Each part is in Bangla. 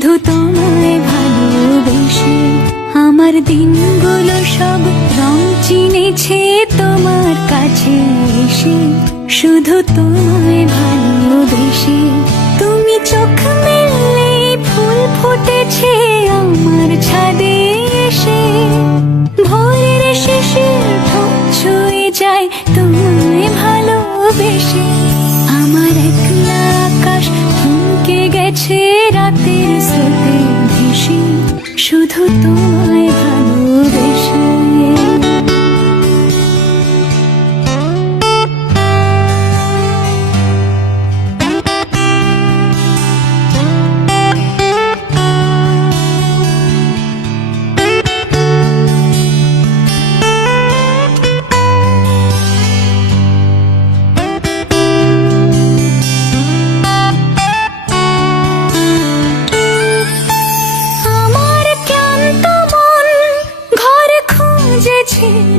শুধু তোমায় ভালোবেসে আমার দিনগুলো সব রং চিনেছে তোমার কাছে এসে। শুধু তোমায় ভালোবেসে তুমি চোখ মেললে ফুল ফুটেছে আমার ছাদে এসে। ভোরের শিশির ঠোঁট ছুঁয়ে যায় তোমায় ভালোবেসে। আমার একলা আকাশ থমকে গেছে রাতের স্রোতে ভেসে, শুধু তোমায় ভালোবেসে।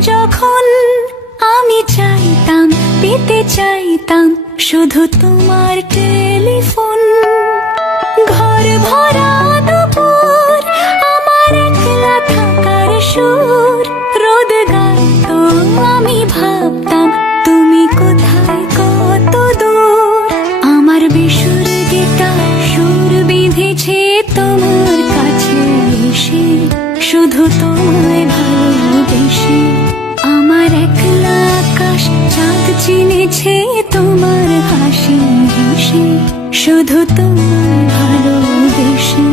যখন আমি চাইতাম, পেতে চাইতাম শুধু তোমার টেলিফোন। ঘর ভরা দুপুর আমার একলা থাকার সুর, রোদ গাইতো আমি ভাবতাম তুমি কোথায় কত দূর। আমার বেসুর গিটার সুর বিঁধেছে তোমার কাছে এসে, শুধু তোমায় ভালোবেসে। আমার একলা আকাশ চাঁদ চিনেছে তোমার হাসি হেসে, শুধু তোমায় ভালোবেসে।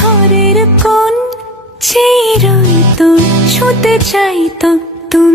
ঘরের কোণ চেয়ে রইতো, ছুঁতে চাইতো তুমি।